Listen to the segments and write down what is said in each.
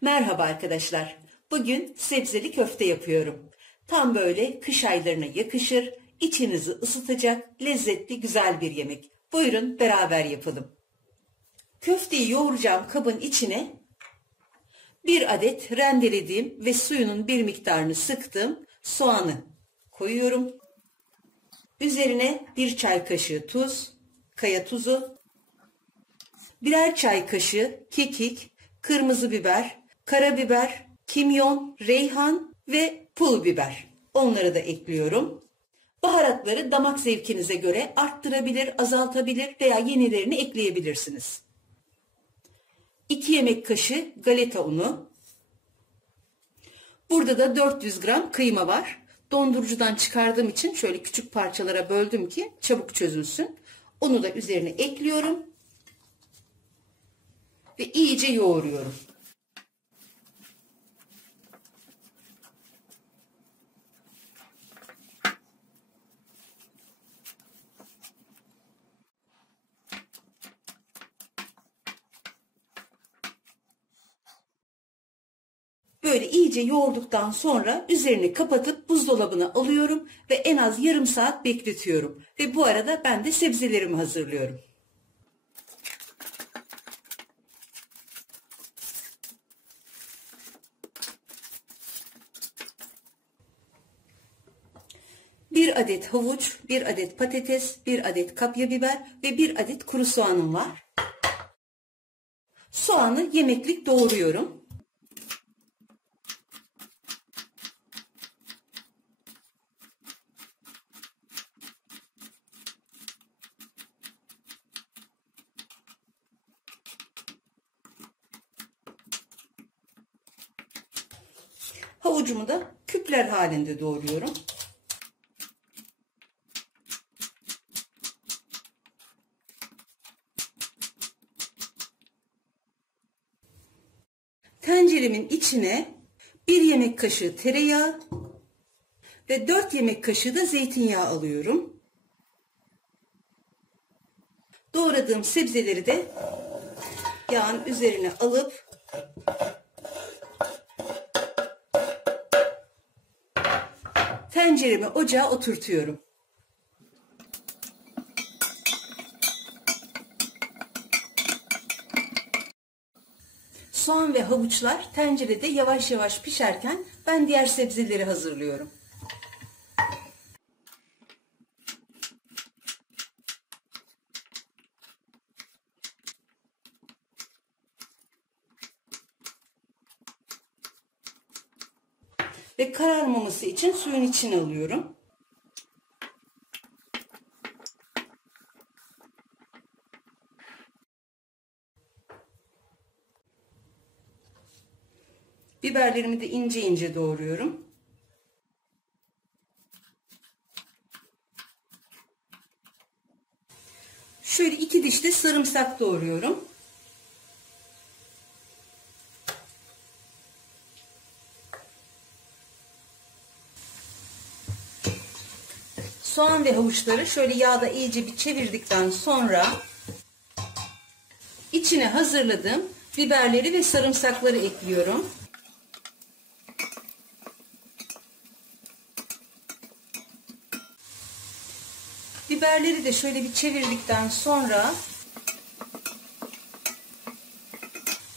Merhaba arkadaşlar. Bugün sebzeli köfte yapıyorum. Tam böyle kış aylarına yakışır, içinizi ısıtacak, lezzetli, güzel bir yemek. Buyurun beraber yapalım. Köfteyi yoğuracağım kabın içine bir adet rendelediğim ve suyunun bir miktarını sıktığım soğanı koyuyorum. Üzerine bir çay kaşığı tuz, kaya tuzu, birer çay kaşığı kekik, kırmızı biber, karabiber, kimyon, reyhan ve pul biber. Onları da ekliyorum. Baharatları damak zevkinize göre arttırabilir, azaltabilir veya yenilerini ekleyebilirsiniz. 2 yemek kaşığı galeta unu. Burada da 400 gram kıyma var. Dondurucudan çıkardığım için şöyle küçük parçalara böldüm ki çabuk çözülsün. Onu da üzerine ekliyorum. Ve iyice yoğuruyorum. Böyle iyice yoğurduktan sonra üzerini kapatıp buzdolabına alıyorum ve en az yarım saat bekletiyorum. Ve bu arada ben de sebzelerimi hazırlıyorum. Bir adet havuç, bir adet patates, bir adet kapya biber ve bir adet kuru soğanım var. Soğanı yemeklik doğruyorum. Havucumu da küpler halinde doğruyorum. Tenceremin içine 1 yemek kaşığı tereyağı ve 4 yemek kaşığı da zeytinyağı alıyorum. Doğradığım sebzeleri de yağın üzerine alıp tenceremi ocağa oturtuyorum. Soğan ve havuçlar tencerede yavaş yavaş pişerken ben diğer sebzeleri hazırlıyorum. Ve kararmaması için suyun içine alıyorum. Biberlerimi de ince ince doğruyorum. Şöyle 2 diş de sarımsak doğruyorum. Soğan ve havuçları şöyle yağda iyice bir çevirdikten sonra içine hazırladığım biberleri ve sarımsakları ekliyorum. Biberleri de şöyle bir çevirdikten sonra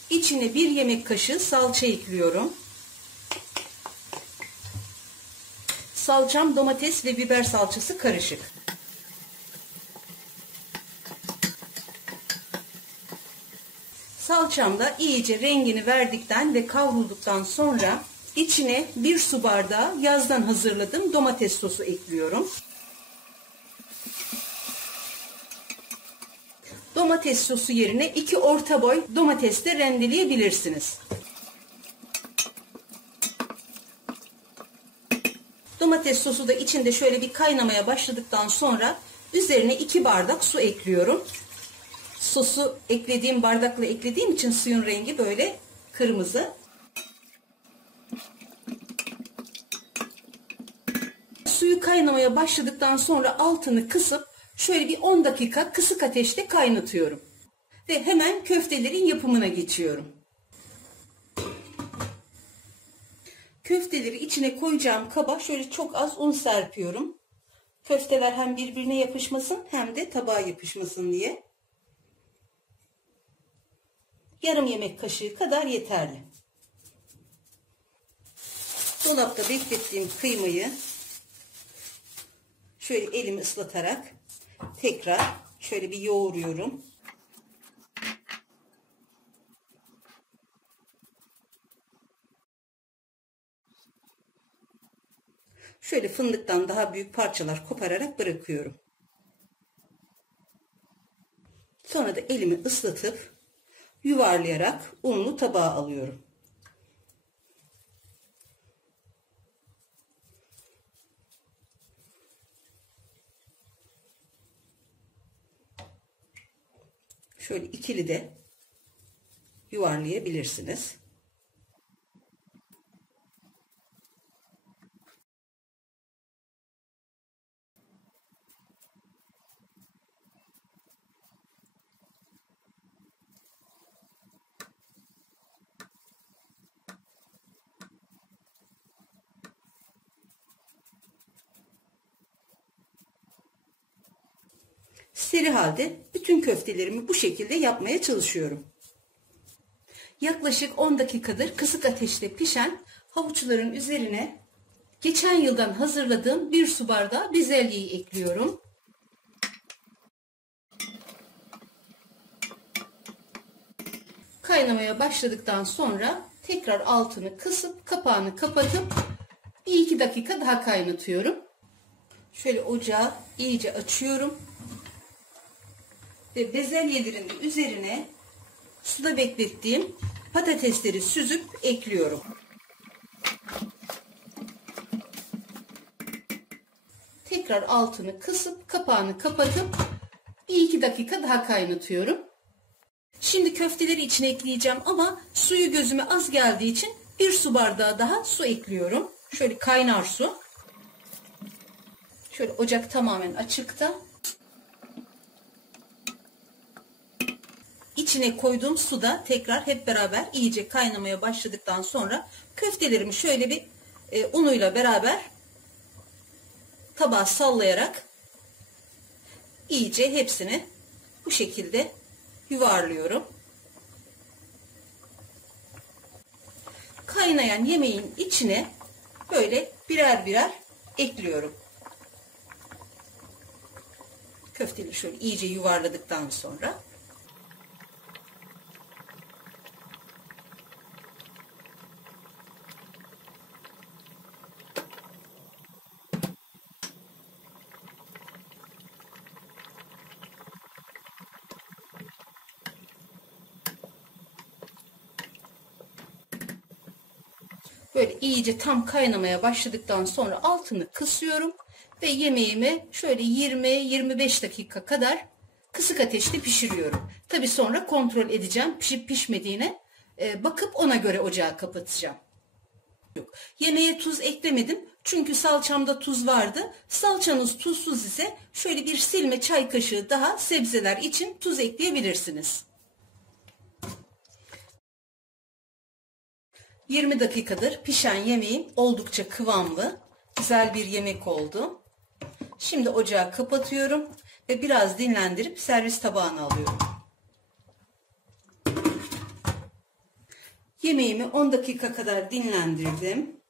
içine 1 yemek kaşığı salça ekliyorum. Salçam domates ve biber salçası karışık. Salçam da iyice rengini verdikten ve kavrulduktan sonra içine 1 su bardağı yazdan hazırladığım domates sosu ekliyorum. Domates sosu yerine 2 orta boy domates de rendeleyebilirsiniz. Domates sosu da içinde şöyle bir kaynamaya başladıktan sonra üzerine 2 bardak su ekliyorum. Sosu eklediğim bardakla eklediğim için suyun rengi böyle kırmızı. Suyu kaynamaya başladıktan sonra altını kısıp şöyle bir 10 dakika kısık ateşte kaynatıyorum. Ve hemen köftelerin yapımına geçiyorum. Köfteleri içine koyacağım kaba şöyle çok az un serpiyorum. Köfteler hem birbirine yapışmasın hem de tabağa yapışmasın diye. Yarım yemek kaşığı kadar yeterli. Dolapta beklettiğim kıymayı şöyle elimi ıslatarak tekrar şöyle bir yoğuruyorum. Şöyle fındıktan daha büyük parçalar kopararak bırakıyorum. Sonra da elimi ıslatıp yuvarlayarak unlu tabağa alıyorum. Şöyle ikili de yuvarlayabilirsiniz. Seri halde bütün köftelerimi bu şekilde yapmaya çalışıyorum. Yaklaşık 10 dakikadır kısık ateşte pişen havuçların üzerine geçen yıldan hazırladığım 1 su bardağı bezelyeyi ekliyorum. Kaynamaya başladıktan sonra tekrar altını kısıp kapağını kapatıp 1-2 dakika daha kaynatıyorum. Şöyle ocağı iyice açıyorum. Ve bezelyelerin üzerine suda beklettiğim patatesleri süzüp ekliyorum. Tekrar altını kısıp kapağını kapatıp 1-2 dakika daha kaynatıyorum. Şimdi köfteleri içine ekleyeceğim ama suyu gözüme az geldiği için 1 su bardağı daha su ekliyorum. Şöyle kaynar su. Şöyle ocak tamamen açıkta. İçine koyduğum suda tekrar hep beraber iyice kaynamaya başladıktan sonra köftelerimi şöyle bir unuyla beraber tabağa sallayarak iyice hepsini bu şekilde yuvarlıyorum. Kaynayan yemeğin içine böyle birer birer ekliyorum. Köfteleri şöyle iyice yuvarladıktan sonra böyle iyice tam kaynamaya başladıktan sonra altını kısıyorum ve yemeğimi şöyle 20-25 dakika kadar kısık ateşte pişiriyorum. Tabi sonra kontrol edeceğim pişip pişmediğine bakıp ona göre ocağı kapatacağım. Yemeğe tuz eklemedim çünkü salçamda tuz vardı. Salçanız tuzsuz ise şöyle bir silme çay kaşığı daha sebzeler için tuz ekleyebilirsiniz. 20 dakikadır pişen yemeğim oldukça kıvamlı, güzel bir yemek oldu. Şimdi ocağı kapatıyorum ve biraz dinlendirip servis tabağına alıyorum. Yemeğimi 10 dakika kadar dinlendirdim.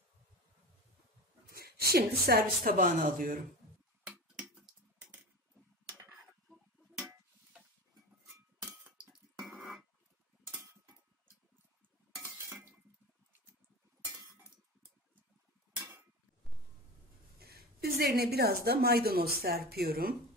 Şimdi servis tabağına alıyorum. Üzerine biraz da maydanoz serpiyorum.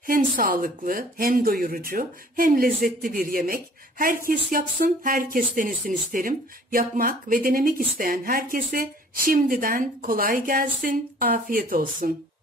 Hem sağlıklı, hem doyurucu, hem lezzetli bir yemek. Herkes yapsın, herkes denesin isterim. Yapmak ve denemek isteyen herkese şimdiden kolay gelsin, afiyet olsun.